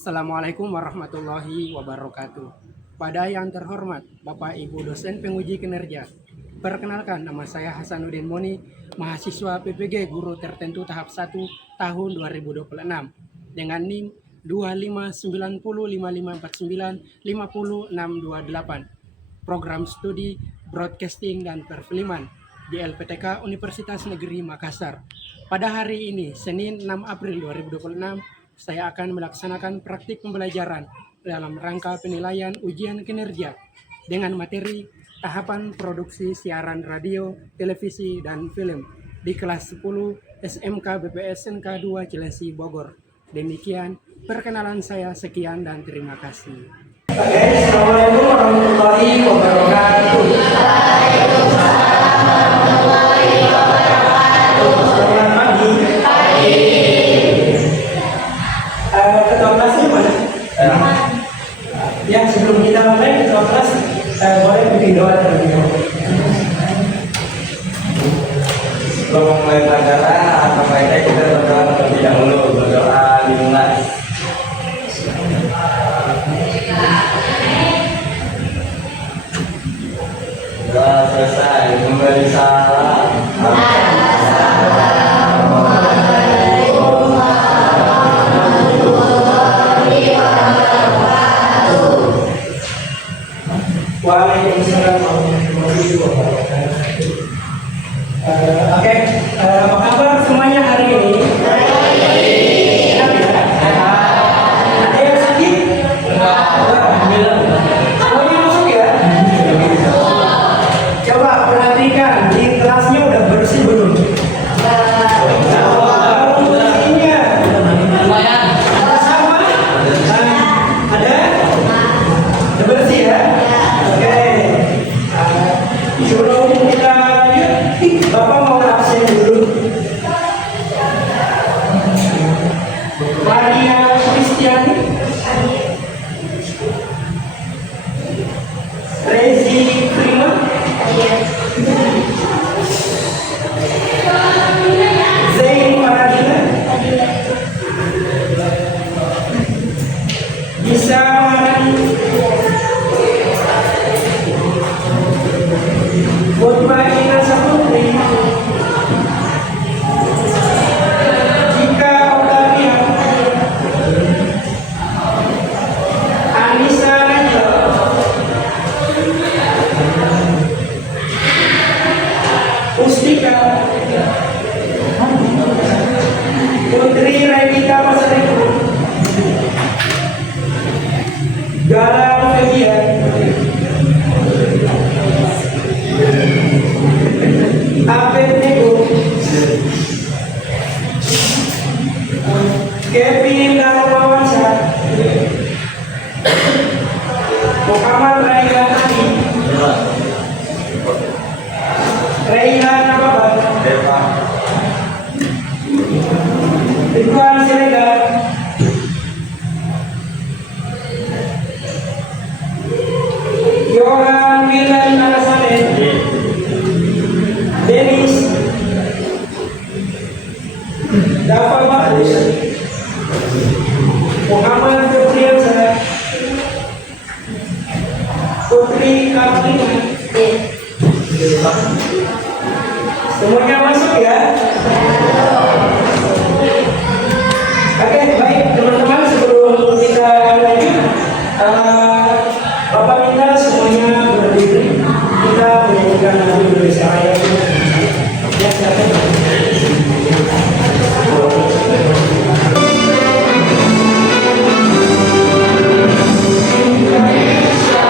Assalamualaikum warahmatullahi wabarakatuh. Pada yang terhormat Bapak Ibu dosen penguji kinerja, perkenalkan nama saya Hasanuddin Moni, mahasiswa PPG Guru Tertentu tahap 1 tahun 2026 dengan NIM 25905549502628. Program studi Broadcasting dan Perfilman di LPTK Universitas Negeri Makassar. Pada hari ini, Senin 6 April 2026, saya akan melaksanakan praktik pembelajaran dalam rangka penilaian ujian kinerja dengan materi tahapan produksi siaran radio, televisi, dan film di kelas 10 SMK BPSNK 2 Cilengsi, Bogor. Demikian perkenalan saya, sekian dan terima kasih. Assalamualaikum warahmatullahi wabarakatuh. Selamat pagi. Ketua kelasnya mana? Ya, sebelum kita mulai ketua kelas boleh bikin doa terlebih dahulu. Sebelum memulai pelajaran atau baiknya kita berdoa terlebih dahulu. Berdoa dimulai. Doa selesai, memberi salam. Waalaikumsalam warahmatullahi wabarakatuh. Oke, apa kabar semuanya hari ini? Sehat ya? Ada yang sakit? Alhamdulillah. Semuanya masuk ya? Coba perhatikan, di kelasnya udah bersih belum? Bersihnya. Sama? Ada? Udah bersih ya? Sebelum kita lanjut, Bapak mau absen dulu. Maria Kristiani, Rezi Prima, Zain Maradina, Bisa Botma'ina Saputri, Jika Octavia, Anissa Najwa, Ustika, Putri Raidita Pasaribu, Galang Febian, Abed Nego, Kevin Darmawansa, Muhammad Raihan Ali, Raihan Babat, Ridwan Siregar, Yohan Wildan Anasane, Denis Dafa Bagus, Muhammad Febriansa, Putri Katrina. Semuanya masuk ya? Oke, baik teman-teman, sebelum kita lanjut, Bapak minta semuanya berdiri. Kita menyanyikan lagu Indonesia Raya. Ya, silakan. Indonesia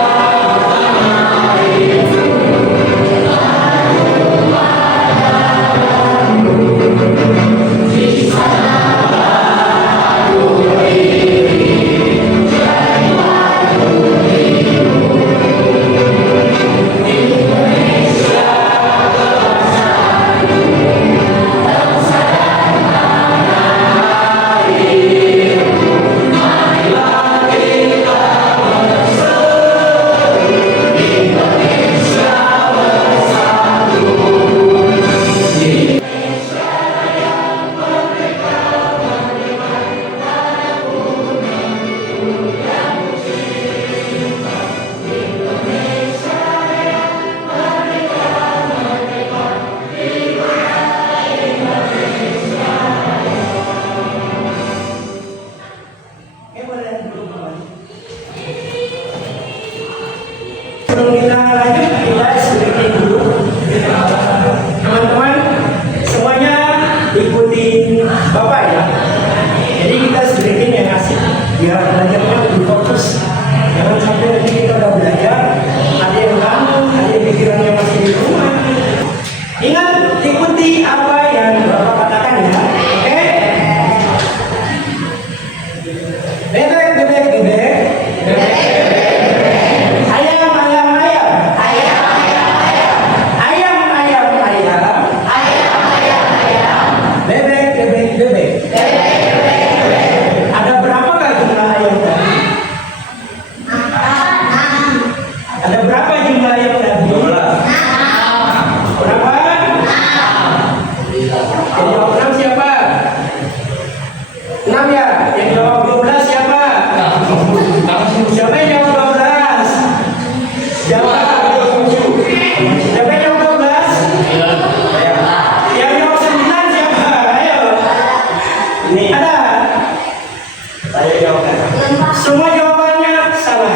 silakan. Semua jawabannya salah.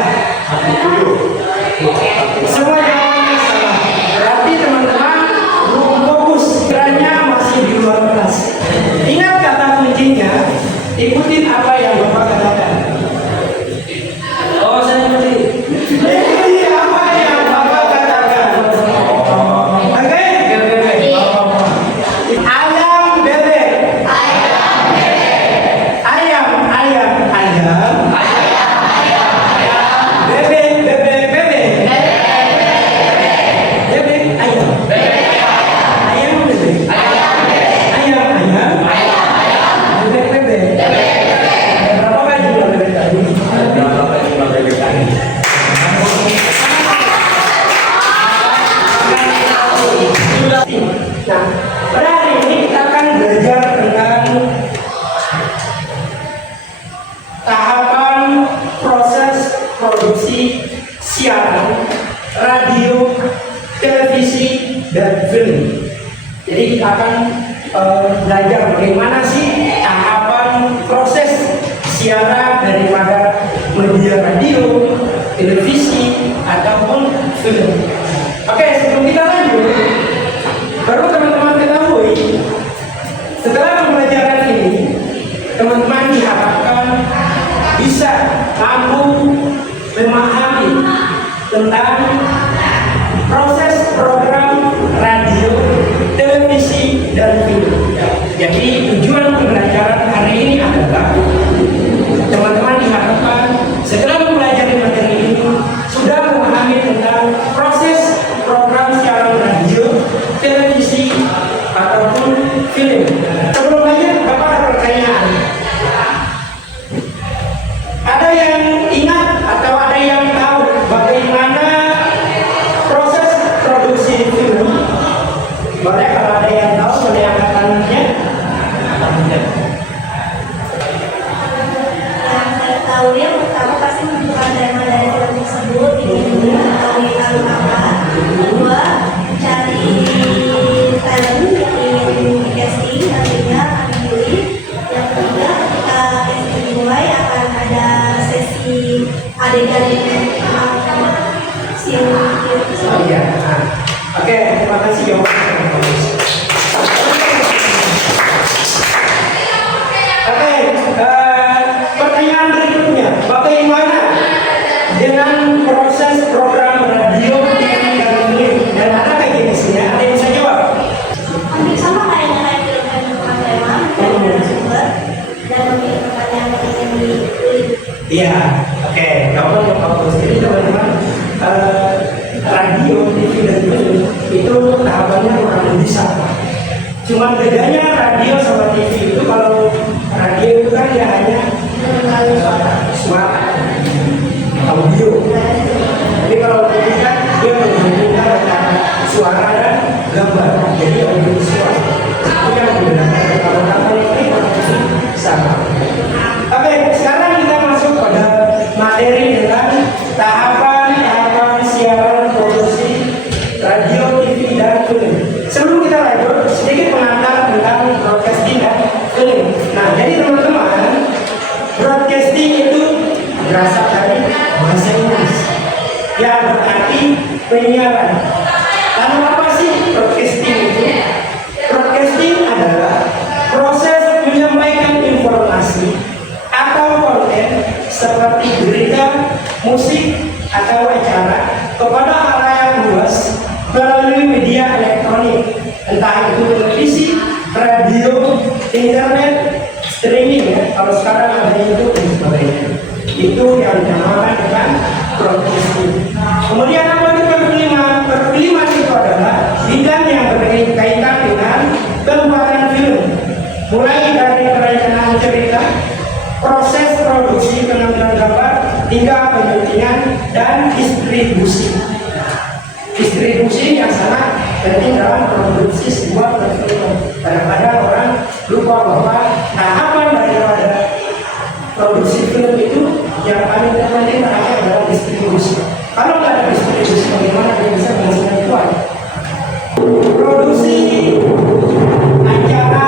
Semua jawabannya salah. Berarti teman-teman belum fokus, kiranya masih di luar kelas. Ingat kata kuncinya, ikutin apa yang Bapak katakan. Oh, saya ngerti. Ikuti apa yang Bapak katakan. Oke? Ayam bebek. Ayam. Bebek. Bebek ayam. Ayam bebek. Ayam. Bebek. Berapa kan jumlah bebek tadi? Berapa jumlah bebek tadi? Nah, pada hari ini kita akan belajar tentang tahapan proses produksi siaran, radio, televisi, dan film. Jadi kita akan belajar bagaimana sih tahapan proses siaran daripada media radio, televisi, ataupun film. Oke, sebelum kita lanjut, baru teman-teman ketahui, setelah pembelajaran ini, teman-teman diharapkan bisa mampu memahami tentang proses program radio, televisi, dan film. Jadi tujuan pembelajaran hari ini adalah teman-teman diharapkan setelah mempelajari materi ini sudah memahami tentang proses program siaran radio, televisi, ataupun film. Sebelum lanjut, Bapak ada pertanyaan. Ada yang ingat atau ada yang tahu bagaimana proses produksi film? Boleh kalau ada yang tahu, boleh angkat tangannya. Yang saya tahu ya, pertama pasti menentukan tema dari film tersebut, ini mengetahui lalu apa. Kedua, cari talent, ingin casting, nantinya akan dipilih. Yang ketiga, ketika casting dimulai akan ada sesi adegan scene film Oh tersebut. iya. Nah, oke, terima kasih jawabannya. Oke, pertanyaan berikutnya, bagaimana dengan proses program radio, TV, dan film? Dan ada kayak gini sih ya, ada yang bisa jawab? Hampir sama kayaknya kayak film yang menentukan tema, dan sumber, dan memilih pertanyaan yang ingin dipilih. Iya, oke, jawaban yang bagus. Jadi teman-teman, radio, TV, dan film itu tahapannya kurang lebih sama. Cuma bedanya radio sama TV itu, kalau radio itu kan dia hanya suara, audio. Jadi kalau TV kan dia menghubungkan antara suara dan gambar, jadi audio visual. Itu yang membedakan. Kalau tahapan ini kurang lebih sama. Oke, sekarang kita masuk pada materi dengan tahapan siaran produksi radio, TV, dan film. Sebelum kita lanjut, sedikit pengantar tentang broadcasting dan film. Nah, jadi teman-teman, broadcasting itu berasal dari bahasa Inggris yang berarti penyiaran. Lalu apa sih broadcasting itu? Broadcasting adalah proses menyampaikan informasi atau konten seperti berita, musik, atau acara kepada halayak luas melalui media elektronik, entah itu televisi, radio, internet, streaming ya. Kalau sekarang ada YouTube dan sebagainya. Itu yang dinamakan dengan broadcasting. Kemudian apa itu perfilman? Perfilman itu adalah bidang yang berkaitan dengan pembuatan film, mulai dari perencanaan cerita, proses produksi pengambilan gambar, hingga penyuntingan dan distribusi. Distribusi yang sangat penting dalam produksi sebuah perfilman. Kadang-kadang orang lupa bahwa tahapan daripada produksi film itu yang paling terpenting adalah distribusi. Kalau nggak ada distribusi, bagaimana dia bisa menghasilkan uang? Produksi acara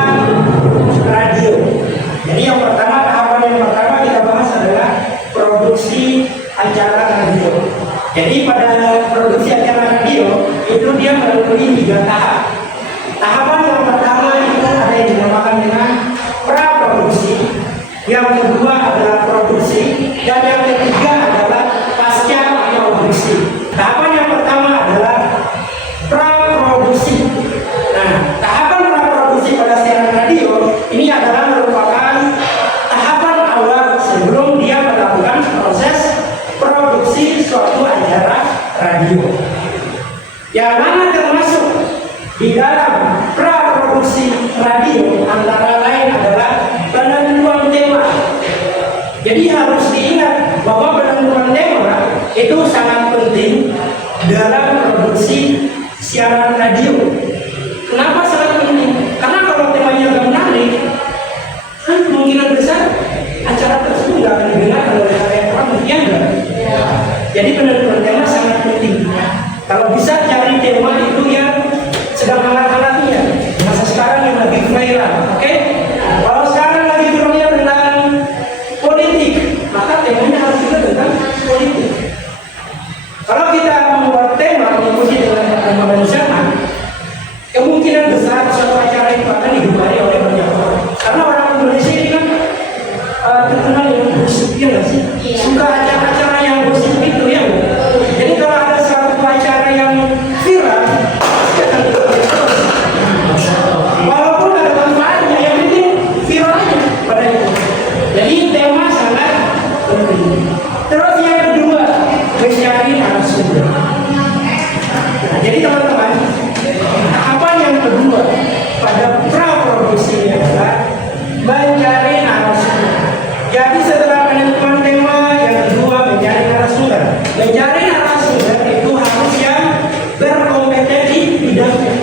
radio. Jadi yang pertama, tahapan yang pertama kita bahas adalah Jadi pada produksi acara radio itu dia melalui 3 tahap. Tahapan yang pertama itu ada yang dinamakan dengan praproduksi, yang kedua adalah produksi, dan yang ketiga adalah pasca produksi. Tahapan yang pertama adalah praproduksi. Nah, tahapan praproduksi pada siaran radio ini adalah merupakan tahapan awal sebelum dia melakukan proses produksi suatu acara radio. Yang mana termasuk di dalam praproduksi radio antara lain adalah penentuan tema. Jadi harus diingat bahwa penentuan tema itu sangat penting dalam produksi siaran radio. Kenapa sangat penting? Karena kalau temanya nggak menarik, kan kemungkinan besar acara tersebut nggak akan didengarkan oleh halayak ramai, ya enggak? Jadi penentuan tema sangat penting. Kalau bisa cari tema itu yang sedang hangat-hangatnya. Masa sekarang yang lagi viral, oke? Kalau sekarang lagi viral tentang politik, maka temanya harus juga tentang politik. Kalau kita membuat tema mengikuti dengan perkembangan zaman, kemungkinan besar suatu acara itu akan digemari oleh banyak orang. Karena orang Indonesia ini kan terkenal yang gosip, ya nggak sih? Suka acara-acara yang gosip itu, ya. Jadi kalau ada suatu acara yang viral, dia akan digemari terus. Walaupun ada manfaatnya, yang penting viral aja pada itu. Jadi tema sangat penting. Terus yang kedua, mencari narasumber. Nah, jadi teman-teman, tahapan yang kedua pada praproduksi adalah mencari narasumber. Jadi setelah penentuan tema, yang kedua mencari narasumber. Mencari narasumber itu harus yang berkompeten di bidangnya.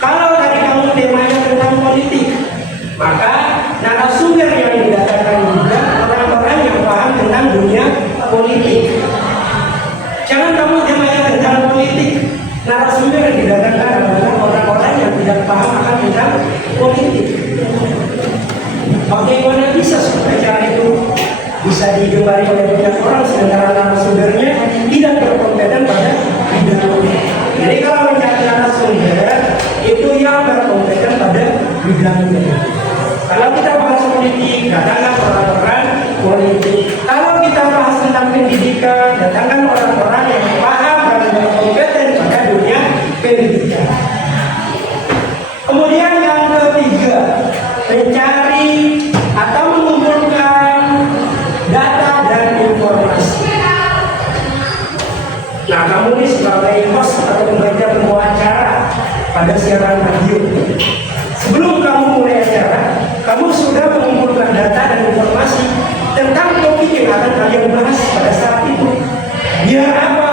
Kalau tadi kamu temanya tentang politik, maka narasumber yang didatangkan juga orang-orang yang paham tentang dunia politik. Jangan kamu temanya tentang politik, narasumber yang didatangkan adalah orang-orang yang tidak paham akan tentang politik. Bagaimana bisa supaya acara itu bisa digemari oleh banyak orang sementara narasumbernya tidak berkompeten pada bidangnya? Jadi kalau mencari narasumber itu yang berkompeten pada bidangnya. Kalau kita bahas politik, datangkan orang-orang politik. Kalau kita bahas tentang pendidikan, datangkan orang-orang yang paham dan berkompeten pada dunia pendidikan. Kemudian yang ketiga, mencari atau mengumpulkan data dan informasi. Nah, kamu ini sebagai host atau pembaca pembawa acara pada siaran radio, sebelum kamu mulai acara, kamu sudah mengumpulkan data dan informasi tentang topik yang akan kalian bahas pada saat itu. Biar apa?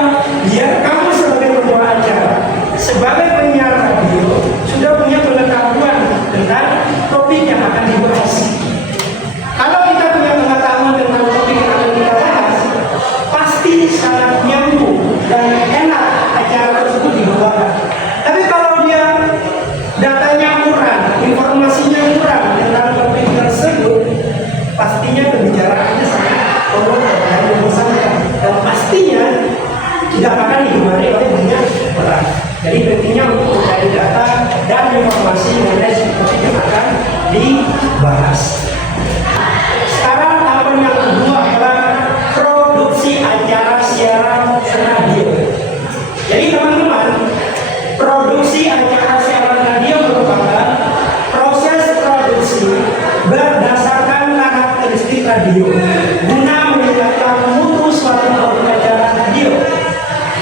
Biar kamu sebagai pembawa acara, sebagai penyiar radio, sudah punya pengetahuan tentang topik yang akan dibahas. Kalau kita punya pengetahuan tentang topik yang akan kita bahas, pasti sangat nyambung dan enak acara tersebut dibawakan. Tapi kalau dia datanya kurang, informasinya kurang tentang topik tersebut, pastinya pembicaraannya sangat monoton dan membosankan, dan pastinya tidak akan digemari oleh banyak orang. Jadi pentingnya untuk mencari data dan informasi mengenai topik yang akan dibahas. Sekarang tahapan yang kedua adalah produksi acara siaran radio. Jadi teman-teman, produksi acara siaran radio merupakan proses produksi berdasarkan karakteristik radio guna meningkatkan mutu suatu produk acara radio,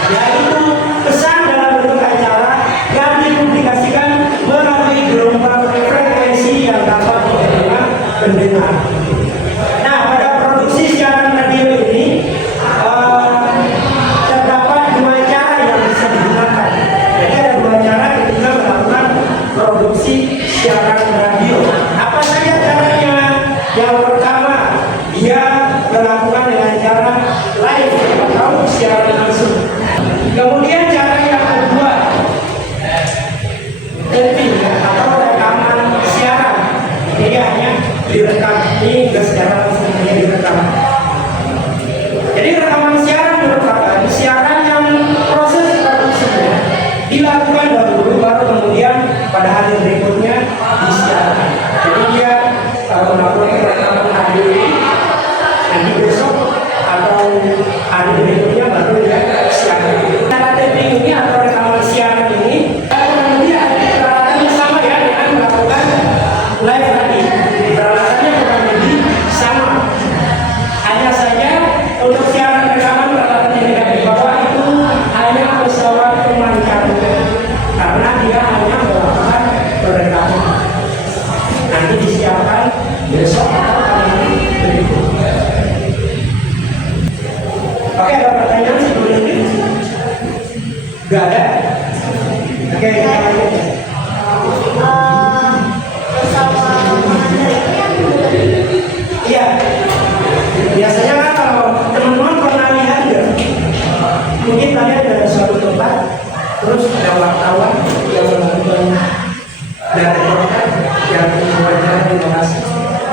yaitu pesan dalam bentuk acara yang dipublikasikan melalui gelombang frekuensi yang dapat menerima Oke, ada pertanyaan sebelum ini? Gak ada? Oke, kita lanjut. Bersama pengajar itu yang Iya. Biasanya kan kalau teman-teman pernah lihat nggak? Mungkin kalian ada suatu tempat, terus ada wartawan yang melakukan dan reporter yang wawancara di lokasi.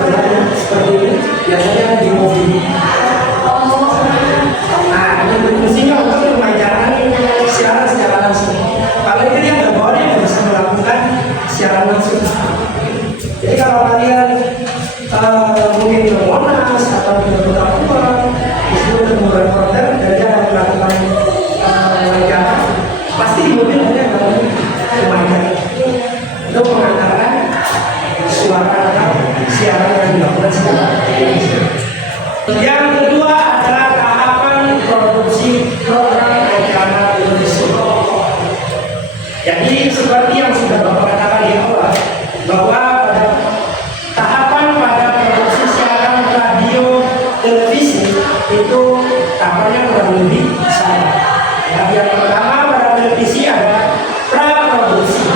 Bertanya seperti ini, biasanya di mobil. Nah, ini fungsinya untuk mewawancarai siaran secara langsung. Kalau itu dia nggak boleh, nggak bisa melakukan siaran langsung. Jadi kalau kalian mungkin ke Monas atau ke Kota Tua, itu ketemu reporter dan dia akan melakukan wawancara, pasti di mobil ada yang namanya wawancara untuk mengantarkan suara atau siaran yang dilakukan secara langsung. Yang kedua adalah tahapan produksi program rencana televisi. Jadi seperti yang sudah Bapak katakan di awal, bahwa tahapan pada produksi siaran radio televisi itu tahapannya kurang lebih sama. Ya, yang pertama pada televisi ada pra-produksi.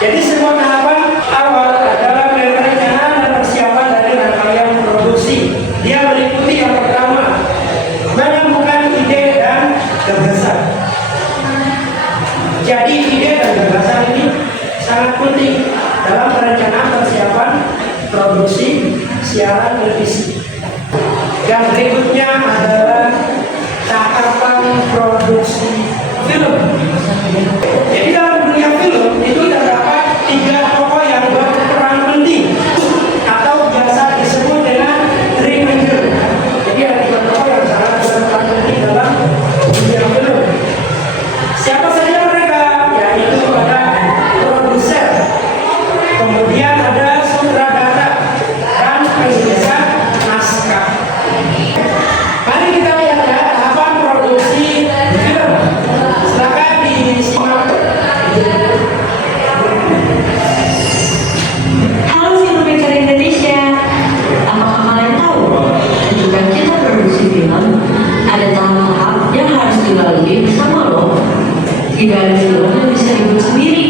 Jadi semua tahapan awal adalah perencanaan dan persiapan dari rangkaian produksi. Dia meliputi yang pertama, menemukan ide dan gagasan. Jadi ide dan gagasan ini sangat penting dalam perencanaan persiapan produksi siaran televisi. Yang berikutnya adalah tahapan produksi film. Jadi dalam dunia film itu terdapat 3 tokoh yang berperan penting atau biasa disebut dengan three major. Jadi ada 3 tokoh yang sangat berperan penting dalam dunia film. Siapa saja mereka? Yaitu ada produser, kemudian ada sutradara dan penulisan naskah. Mari kita lihat ya tahapan produksi film. Silakan disimak. Halo filmmaker Indonesia, apakah kalian tahu ketika kita produksi film ada tahap-tahap yang harus dilalui bersama loh. Tidak ada film yang bisa dibuat sendiri.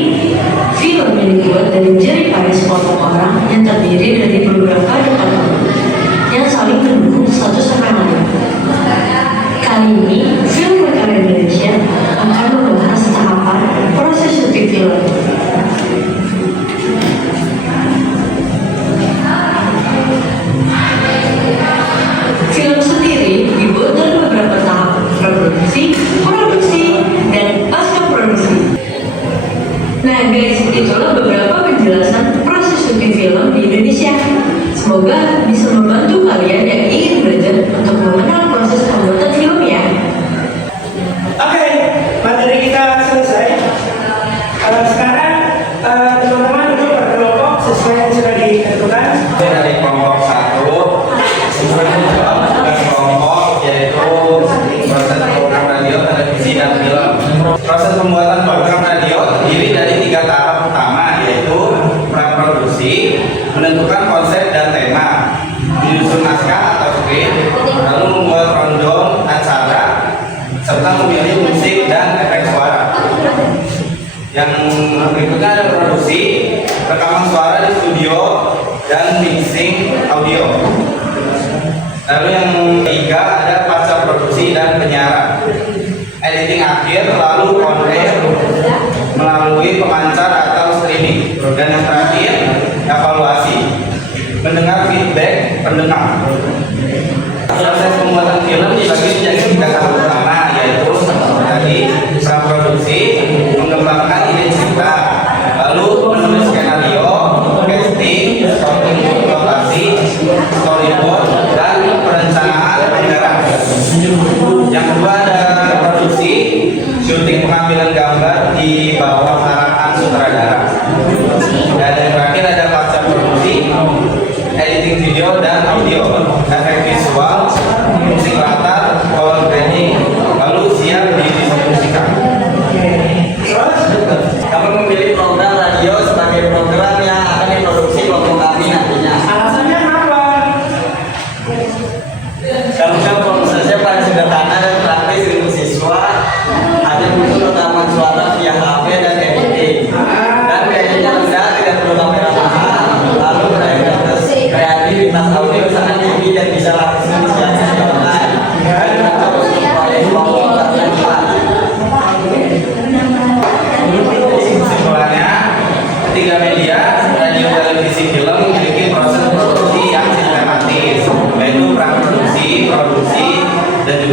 Film yang dibuat dari jerih payah sekelompok orang yang terdiri dari beberapa departemen yang saling mendukung satu sama lain. Kali ini, filmmaker Indonesia akan membahas tahapan proses syuting film. Film sendiri dibuat dari beberapa tahap produksi, dan pasca produksi. Nah guys, itulah beberapa penjelasan proses syuting film di Indonesia. Semoga bisa membantu kalian yang ingin belajar untuk mengenal proses pembuatan film ya. Oke, materi kita selesai. Sekarang teman-teman duduk berkelompok sesuai yang sudah ditentukan. Dari kelompok 1 dan kelompok yaitu proses program radio, televisi, dan film. Proses pembuatan program radio terdiri dari 3 tahap utama, yaitu praproduksi, menentukan konsep dan tema, menyusun naskah atau skrip, lalu membuat rondong acara, serta memilih musik dan efek suara. Yang berikutnya ada produksi, rekaman suara di studio, dan mixing audio. Lalu yang ketiga ada pasca produksi dan penyiaran, editing akhir, lalu on air melalui pemancar atau streaming. Dan yang terakhir evaluasi, mendengar feedback pendengar. Proses pembuatan film dibagi menjadi 3 tahap utama, yaitu tadi praproduksi, mengembangkan ide cerita, lalu menulis skenario, casting, shooting lokasi, storyboard, dan perencanaan anggaran. Yang kedua ada produksi, syuting pengambilan gambar di bawah arahan sutradara. Dan yang terakhir ada pasca produksi, editing video dan audio, efek visual, musik latar, color grading, lalu siap didistribusikan. Kami memilih program radio sebagai program yang akan diproduksi kelompok kami nantinya. Alasannya kenapa? Karena prosesnya paling sederhana dan praktis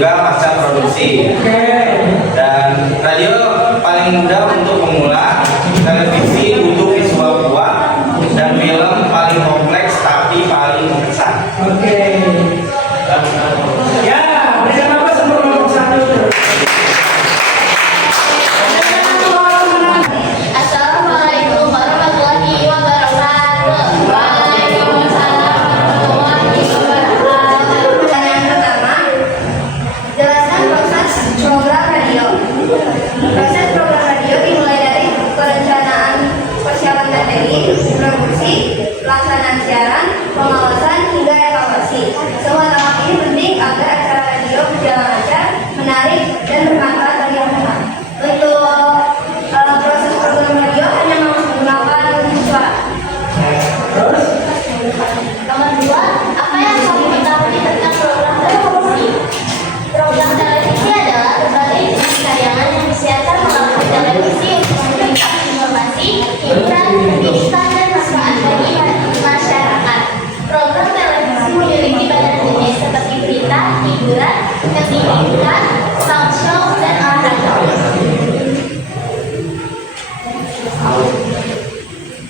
juga pasca produksi. Dan radio paling mudah untuk pemula, televisi butuh visual kuat, dan film paling kompleks tapi paling berkesan. Oke. Ya, berikan apa sebelum nomor 1? Assalamualaikum warahmatullahi wabarakatuh. Waalaikumsalam warahmatullahi wabarakatuh. Pertanyaan pertama, jelaskan proses program radio. Proses program radio dimulai dari perencanaan persiapan materi, produksi, pelaksanaan siaran, pengawasan, hingga evaluasi. Semua tahap ini penting agar acara radio berjalan lancar, menarik, dan bermanfaat bagi yang menonton. Untuk proses program radio hanya menggunakan suara. Nomor 2, apa yang kamu ketahui tentang program televisi? Program televisi adalah berbagai jenis tayangan yang disiarkan melalui televisi untuk memberikan informasi, hiburan, pendidikan, dan manfaat bagi masyarakat. Program televisi memiliki banyak jenis seperti berita, hiburan, ketimbangan, talk show, dan olahraga.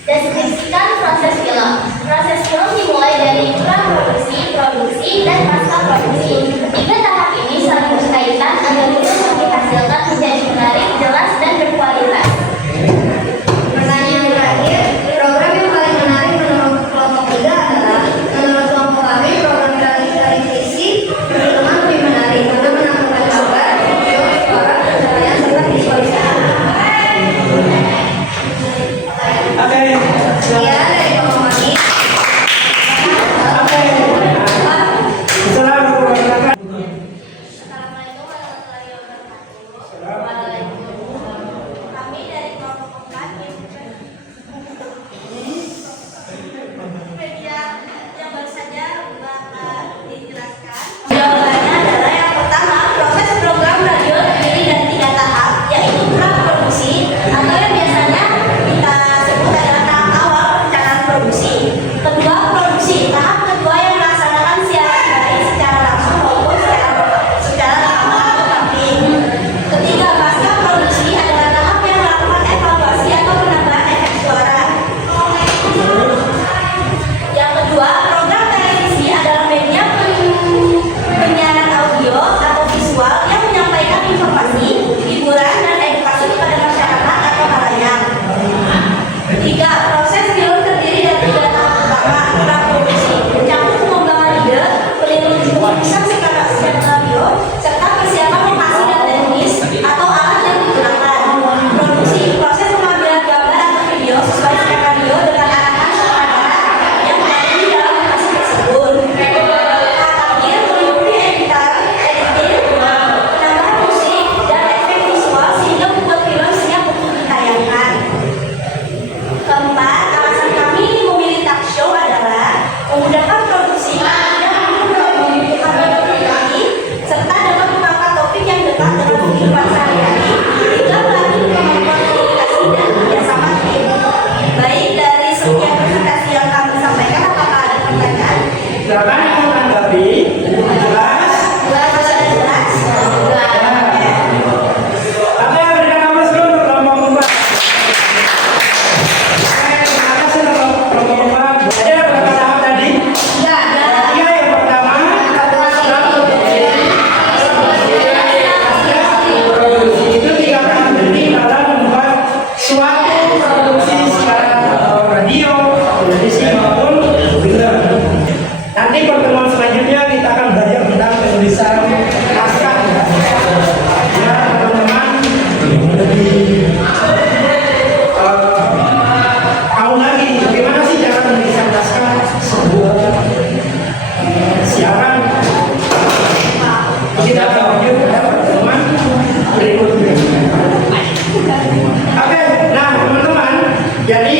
Deskripsikan proses film. Proses film dimulai dari praproduksi, produksi, dan pasca produksi. Tiga tahap ini saling berkaitan agar film yang dihasilkan menjadi menarik, jelas, dan berkualitas. Pertanyaan terakhir, program yang paling menarik menurut kelompok 3 adalah menurut kelompok kami program televisi berteman lebih menarik karena menampilkan gambar, video, suara, pencahayaan, serta visualisasi. Oke. Sekian dari kelompok kami. Assalamualaikum warahmatullahi wabarakatuh. Assalamualaikum warahmatullahi wabarakatuh. Waalaikumsalam. Kami dari kelompok 4 media yang baru saja Bapak dijelaskan. Jawabannya adalah yang pertama, proses program radio terdiri dari 3 tahap, yaitu praproduksi atau yang biasanya kita sebut adalah tahap awal perencanaan produksi. Kedua, produksi, tahap kedua yang melaksanakan siaran dari secara langsung maupun secara rekaman atau tapping. Ketiga, pasca produksi adalah tahap yang melakukan evaluasi atau penambahan efek suara. Yang kedua, program televisi adalah media penyiaran audio atau visual yang menyampaikan informasi, hiburan, dan edukasi kepada masyarakat atau halayak. Ketiga, proses film terdiri dari 3 tahap utama, praproduksi, mencakup pengembangan ide, penyelidikan secara radio, serta persiapan lokasi dan teknis atau alat yang digunakan. Produksi, proses pengambilan gambar atau video sesuai skema radio dengan arahan sutradara yang mengadili dalam lokasi tersebut. Terakhir, meliputi editing, penambahan musik, dan efek visual sehingga membuat film siap untuk ditayangkan. Keempat, alasan kami memilih talk show adalah memudahkan produksi yang membutuhkan teknologi serta dapat mengangkat topik yang dekat dengan kehidupan sehari-hari hingga melatih kemampuan komunikasi dan kerjasama tim. Baik, dari sekian presentasi yang kami sampaikan, apakah ada pertanyaan? Silakan yang mau tanggapi. Jelas. Jelas? Oke, berikan apa sebelum untuk kelompok 4. Terima kasih untuk kelompok 4. Ada berapa tahap tadi? Ya, Tiga, yang pertama produksi. Itu 3 tahap penting dalam membuat suatu produksi secara radio, televisi maupun film. Nanti pertemuan selanjutnya kita akan belajar tentang penulisan naskah. Ya, teman-teman lebih tahu lagi bagaimana sih cara penulisan naskah sebuah siaran. Kita lanjut pada pertemuan berikutnya. Oke, nah teman-teman, jadi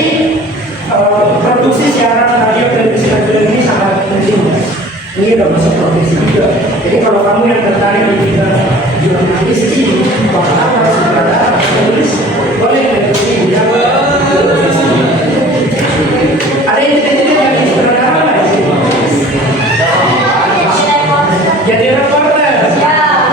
produksi siaran radio, televisi, dan film ini sangat penting. Ini udah masuk profesi juga. Jadi kalau kamu yang tertarik di bidang jurnalistik, wartawan, sutradara, penulis, boleh mengikuti bidang televisi. Ada yang cita-cita jadi sutradara nggak di sini? Jadi reporter. ya.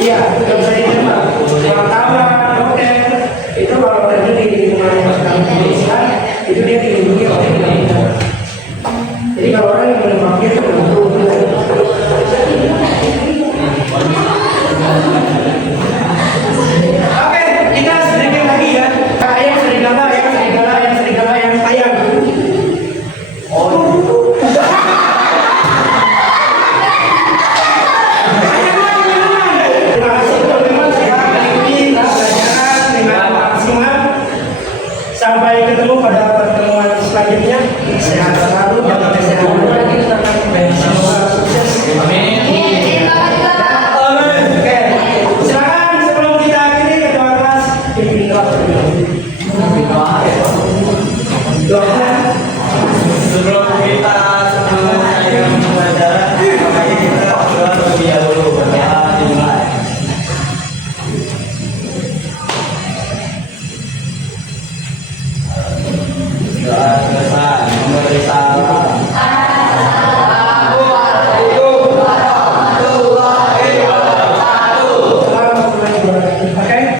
Iya,